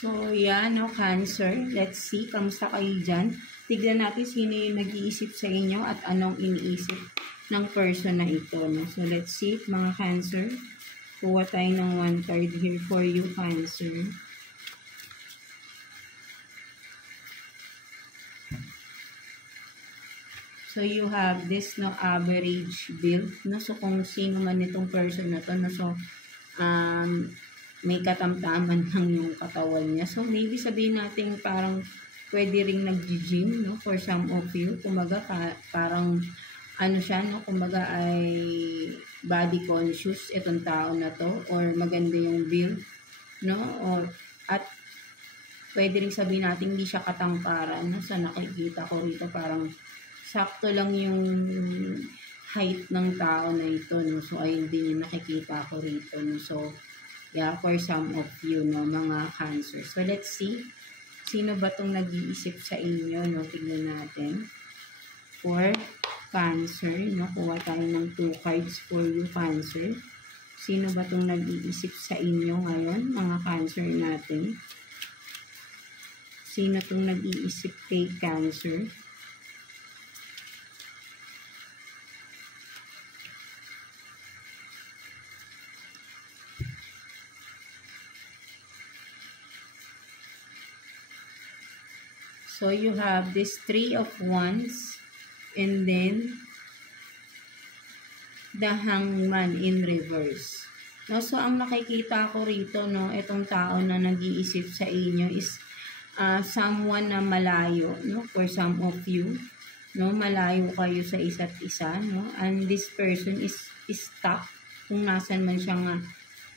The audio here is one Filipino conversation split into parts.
So, yan, no, Cancer. Let's see, kamusta kayo dyan? Tignan natin sino yung nag-iisip sa inyo at anong iniisip ng person na ito, no? So, let's see, mga Cancer. Kuha tayo ng one card here for you, Cancer. So, you have this, no, average build, no? So, kung sino man itong person na to, no? So, may katamtaman ng yung katawan niya. So, maybe sabihin natin parang pwede ring nag-gym, no? For some of you. Kumaga, parang ano siya, no? Kumaga ay body conscious itong tao na to. Or maganda yung build, no? At pwede ring sabihin natin hindi siya katangkaran, no? So, nakikita ko rito parang sakto lang yung height ng tao na ito, no? So, ayun din yung nakikita ko rito, no? So, yeah, for some of you, no, mga Cancer. So, let's see. Sino ba itong nag-iisip sa inyo, no? Tignan natin. For Cancer, no? Kuha tayo ng 2 cards for you, Cancer. Sino ba itong nag-iisip sa inyo ngayon, mga Cancer natin? Sino itong nag-iisip kay Cancer? So, you have this 3 of Wands and then the Hangman in reverse. No? So, ang nakikita ko rito, no, itong tao na nag-iisip sa inyo is someone na malayo, no, for some of you. No, malayo kayo sa isa't isa, no? And this person is stuck kung nasan man siya nga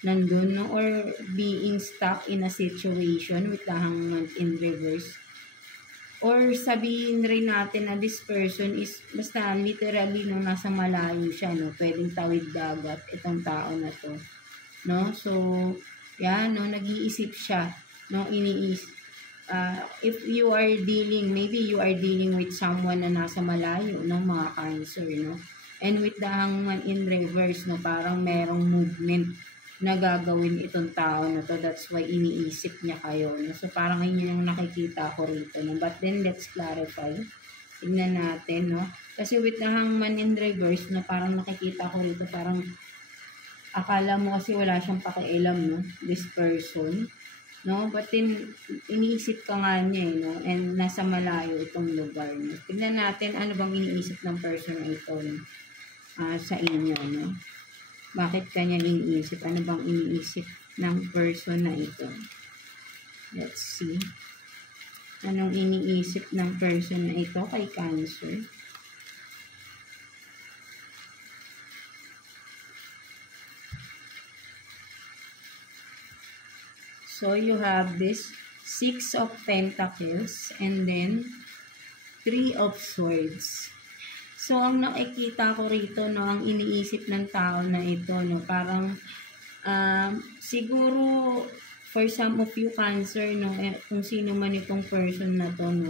nandun, no? Or being stuck in a situation with the Hangman in reverse. Or sabihin rin natin na this person is basta literally no, nasa malayo siya, no? Pwedeng tawid dagat itong tao na to, no? So, yan, no, nag-iisip siya, no? If you are dealing, maybe you are dealing with someone na nasa malayo, no, mga Cancer, no? And with the Hangman in reverse, no, parang merong movement na gagawin itong tao na to. That's why iniisip niya kayo, no? So, parang yun yung nakikita ko rito, no? But then, let's clarify. Tignan natin, no? Kasi with the Hangman in reverse, no, parang nakikita ko rito, parang akala mo kasi wala siyang pakialam, no? This person, no? But then, iniisip ka nga niya, no? And nasa malayo itong lugar, no? Tignan natin, ano bang iniisip ng person na ito, no? Sa inyo, no? Bakit kanya iniisip? Ano bang iniisip ng person na ito? Let's see. Anong iniisip ng person na ito kay Cancer? So, you have this 6 of Pentacles and then 3 of Swords. So, ang nakikita ko rito, no, ang iniisip ng tao na ito, no, parang siguro for some of you Cancer, no, kung sino man itong person na to, no,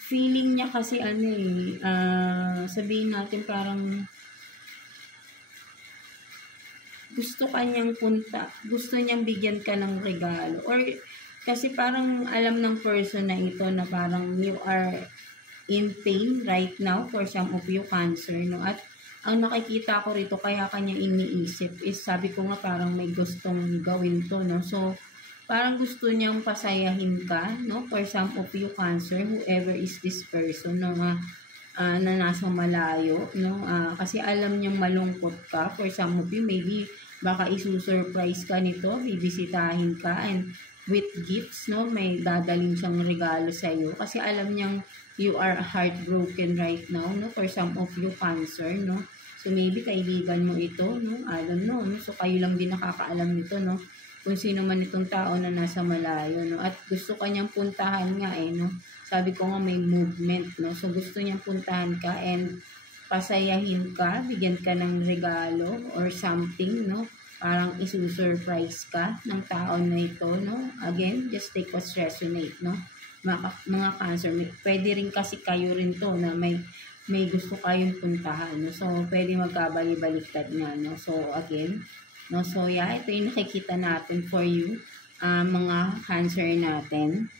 feeling niya kasi ano sabihin natin parang gusto kanyang punta, gusto niyang bigyan ka ng regalo, or kasi parang alam ng person na ito na parang you are in pain right now for some of you Cancer, no? At ang nakikita ko rito kaya kanya iniisip is sabi ko nga parang may gustong gawin to, no? So, parang gusto niyang pasayahin ka, no? For some of you Cancer, whoever is this person, no? Na nasa malayo, no? Kasi alam niyang malungkot ka. For some of you, maybe baka isusurprise ka nito, bibisitahin ka, and with gifts, no, may dadaling siyang regalo sa iyo kasi alam niyang you are heartbroken right now, no, for some of you Cancer, no. So maybe kaibigan mo ito, no, I don't know, no? So kayo lang din nakakaalam nito, no, kung sino man itong tao na nasa malayo, no, at gusto kanyang puntahan nga no. Sabi ko nga may movement, no, so gusto niyang puntahan ka and pasayahin ka, bigyan ka ng regalo or something, no. Parang isusurprise ka ng tao na ito, no? Again, just take what's resonate, no? Mga Cancer, pwede rin kasi kayo rin to na may gusto kayong puntahan, no? So, pwede magkabali-baliktad nga, no? So, again, No? So, yeah, ito yung nakikita natin for you, mga Cancer natin.